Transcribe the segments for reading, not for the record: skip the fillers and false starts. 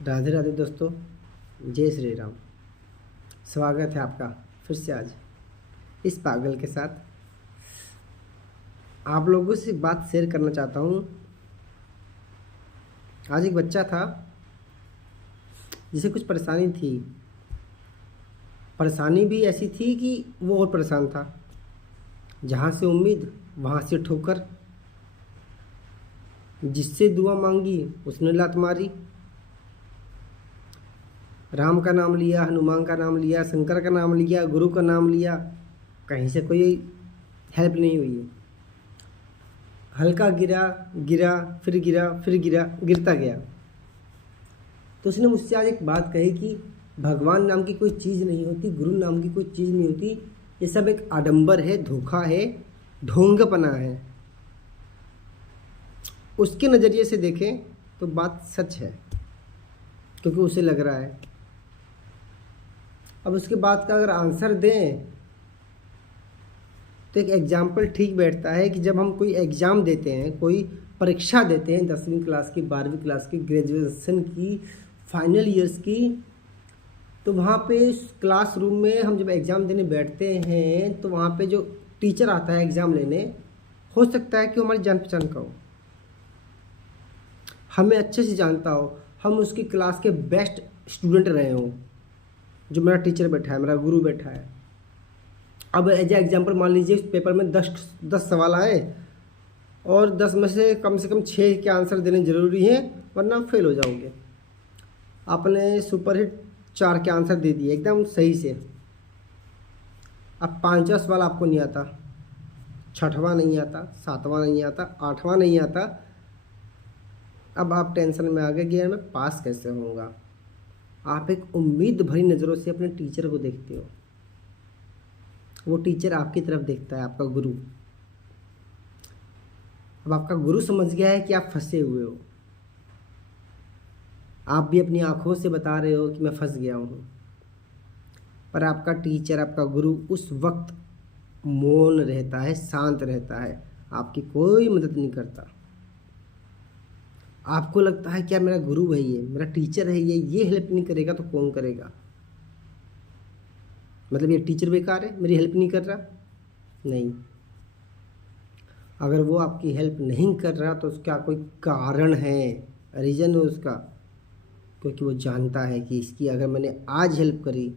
राधे राधे दोस्तों, जय श्री राम। स्वागत है आपका फिर से आज इस पागल के साथ। आप लोगों से बात शेयर करना चाहता हूँ। आज एक बच्चा था जिसे कुछ परेशानी थी। परेशानी भी ऐसी थी कि वो और परेशान था। जहाँ से उम्मीद वहाँ से ठोकर। जिससे दुआ मांगी उसने लात मारी। राम का नाम लिया, हनुमान का नाम लिया, शंकर का नाम लिया, गुरु का नाम लिया, कहीं से कोई हेल्प नहीं हुई। हल्का गिरा गिरा फिर गिरा फिर गिरा, गिरता गया। तो उसने मुझसे आज एक बात कही कि भगवान नाम की कोई चीज़ नहीं होती, गुरु नाम की कोई चीज़ नहीं होती। ये सब एक आडंबर है, धोखा है, ढोंगपना है। उसके नज़रिए से देखें तो बात सच है, क्योंकि उसे लग रहा है। अब उसके बाद का अगर आंसर दें तो एक एग्जाम्पल ठीक बैठता है कि जब हम कोई एग्ज़ाम देते हैं, कोई परीक्षा देते हैं, 10वीं क्लास की, 12वीं क्लास की, ग्रेजुएशन की, फाइनल ईयर्स की, तो वहाँ पे क्लासरूम में हम जब एग्ज़ाम देने बैठते हैं तो वहाँ पे जो टीचर आता है एग्ज़ाम लेने, हो सकता है कि हमारी जान पहचान का हो, हमें अच्छे से जानता हो, हम उसकी क्लास के बेस्ट स्टूडेंट रहे हों। जो मेरा टीचर बैठा है, मेरा गुरु बैठा है। अब एज एग्जाम्पल मान लीजिए इस पेपर में 10 सवाल आए और 10 में से कम 6 के आंसर देने ज़रूरी हैं, वरना फेल हो जाओगे। आपने सुपरहिट 4 के आंसर दे दिए एकदम सही से। अब 5वां सवाल आपको नहीं आता, 6वां नहीं आता, 7वां नहीं आता, 8वां नहीं आता। अब आप टेंशन में आ गए कि यार मैं पास कैसे होऊंगा। आप एक उम्मीद भरी नज़रों से अपने टीचर को देखते हो। वो टीचर आपकी तरफ देखता है, आपका गुरु। अब आपका गुरु समझ गया है कि आप फंसे हुए हो। आप भी अपनी आंखों से बता रहे हो कि मैं फंस गया हूँ, पर आपका टीचर, आपका गुरु उस वक्त मौन रहता है, शांत रहता है, आपकी कोई मदद नहीं करता। आपको लगता है क्या मेरा गुरु है, ये मेरा टीचर है, ये हेल्प नहीं करेगा तो कौन करेगा। मतलब ये टीचर बेकार है, मेरी हेल्प नहीं कर रहा। नहीं, अगर वो आपकी हेल्प नहीं कर रहा तो उसका कोई कारण है, रीज़न है उसका। क्योंकि वो जानता है कि इसकी अगर मैंने आज हेल्प करी,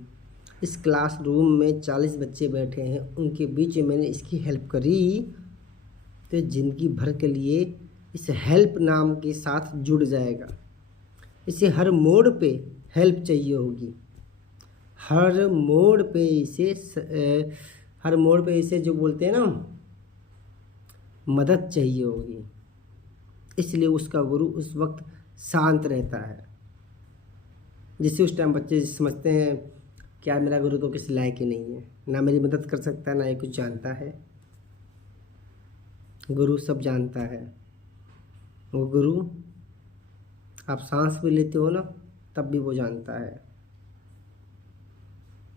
इस क्लासरूम में 40 बच्चे बैठे हैं, उनके बीच में मैंने इसकी हेल्प करी, तो ज़िंदगी भर के लिए इस हेल्प नाम के साथ जुड़ जाएगा। इसे हर मोड़ पे हेल्प चाहिए होगी, हर मोड़ पे इसे जो बोलते हैं ना, मदद चाहिए होगी। इसलिए उसका गुरु उस वक्त शांत रहता है। जिससे उस टाइम बच्चे समझते हैं क्या मेरा गुरु तो किसी लायक ही नहीं है, ना मेरी मदद कर सकता है, ना ये कुछ जानता है। गुरु सब जानता है। वो गुरु, आप सांस भी लेते हो ना, तब भी वो जानता है।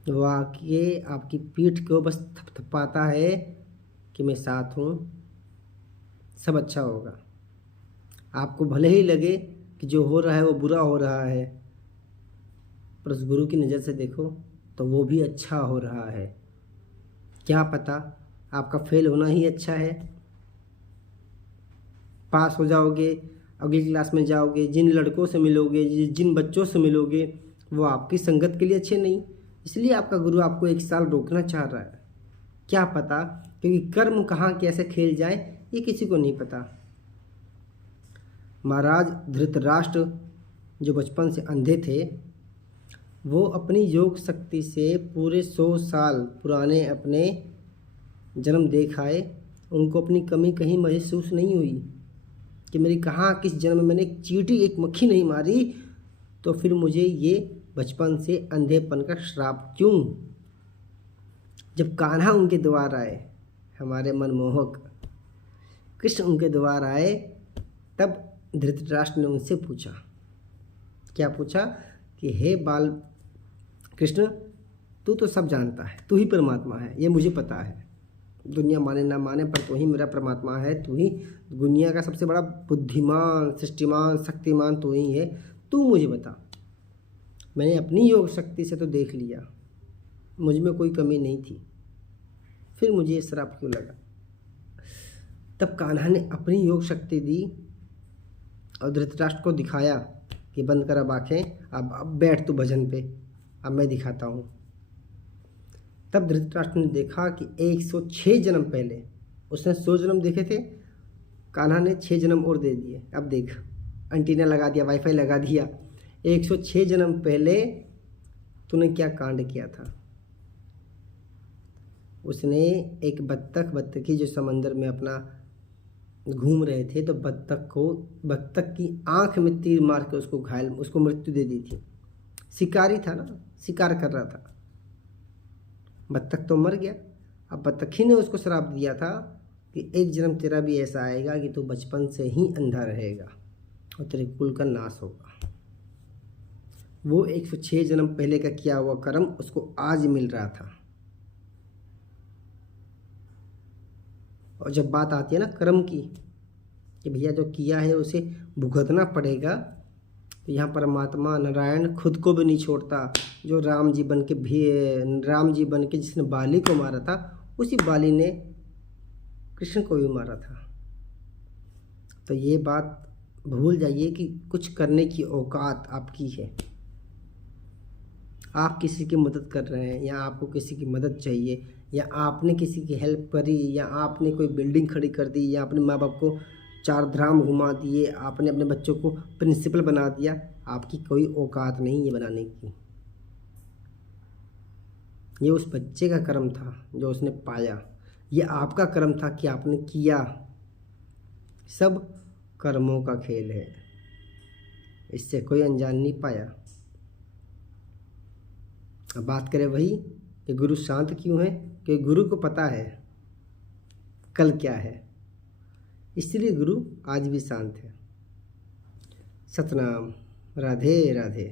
वो आके आपकी पीठ को बस थपथपाता है कि मैं साथ हूँ, सब अच्छा होगा। आपको भले ही लगे कि जो हो रहा है वो बुरा हो रहा है, पर उस गुरु की नज़र से देखो तो वो भी अच्छा हो रहा है। क्या पता आपका फेल होना ही अच्छा है, पास हो जाओगे, अगली क्लास में जाओगे, जिन लड़कों से मिलोगे, जिन बच्चों से मिलोगे, वो आपकी संगत के लिए अच्छे नहीं। इसलिए आपका गुरु आपको 1 साल रोकना चाह रहा है। क्या पता, क्योंकि कर्म कहाँ कैसे खेल जाए ये किसी को नहीं पता। महाराज धृतराष्ट्र जो बचपन से अंधे थे, वो अपनी योग शक्ति से पूरे 100 साल पुराने अपने जन्म देख आए। उनको अपनी कमी कहीं महसूस नहीं हुई कि मेरी कहाँ किस जन्म में मैंने एक चींटी, एक मक्खी नहीं मारी, तो फिर मुझे ये बचपन से अंधेपन का श्राप क्यों। जब कान्हा उनके द्वार आए, हमारे मनमोहक कृष्ण उनके द्वार आए, तब धृतराष्ट्र ने उनसे पूछा, क्या पूछा कि हे बाल कृष्ण, तू तो सब जानता है, तू ही परमात्मा है, ये मुझे पता है। दुनिया माने ना माने, पर तू ही मेरा परमात्मा है। तू ही दुनिया का सबसे बड़ा बुद्धिमान, सृष्टिमान, शक्तिमान तू ही है। तू मुझे बता मैंने अपनी योग शक्ति से तो देख लिया, मुझ में कोई कमी नहीं थी, फिर मुझे ये श्राप क्यों लगा। तब कान्हा ने अपनी योग शक्ति दी और धृतराष्ट्र को दिखाया कि बंद कर अब आँखें, अब बैठ तू भजन पे, अब मैं दिखाता हूँ। तब धृतराष्ट्र ने देखा कि 106 जन्म पहले, उसने 100 जन्म देखे थे, कान्हा ने 6 जन्म और दे दिए। अब देख, एंटीना लगा दिया, वाईफाई लगा दिया। 106 जन्म पहले तूने क्या कांड किया था। उसने एक बत्तख जो समंदर में अपना घूम रहे थे, तो बत्तख की आंख में तीर मार के उसको मृत्यु दे दी थी। शिकारी था ना, शिकार कर रहा था, बत्तख तो मर गया। अब बत्तखी ने उसको श्राप दिया था कि एक जन्म तेरा भी ऐसा आएगा कि तू बचपन से ही अंधा रहेगा और तेरे कुल का नाश होगा। वो 106 जन्म पहले का किया हुआ कर्म उसको आज मिल रहा था। और जब बात आती है ना कर्म की, कि भैया जो किया है उसे भुगतना पड़ेगा, तो यहाँ परमात्मा नारायण खुद को भी नहीं छोड़ता। जो राम जी बन के जिसने बाली को मारा था, उसी बाली ने कृष्ण को भी मारा था। तो ये बात भूल जाइए कि कुछ करने की औकात आपकी है। आप किसी की मदद कर रहे हैं, या आपको किसी की मदद चाहिए, या आपने किसी की हेल्प करी, या आपने कोई बिल्डिंग खड़ी कर दी, या अपने माँ बाप को 4 धाम घुमा दिए, आपने अपने बच्चों को प्रिंसिपल बना दिया, आपकी कोई औकात नहीं ये बनाने की। ये उस बच्चे का कर्म था जो उसने पाया, ये आपका कर्म था कि आपने किया। सब कर्मों का खेल है, इससे कोई अनजान नहीं पाया। अब बात करें वही कि गुरु शांत क्यों है, कि गुरु को पता है कल क्या है, इसलिए गुरु आज भी शांत है। सतनाम, राधे राधे।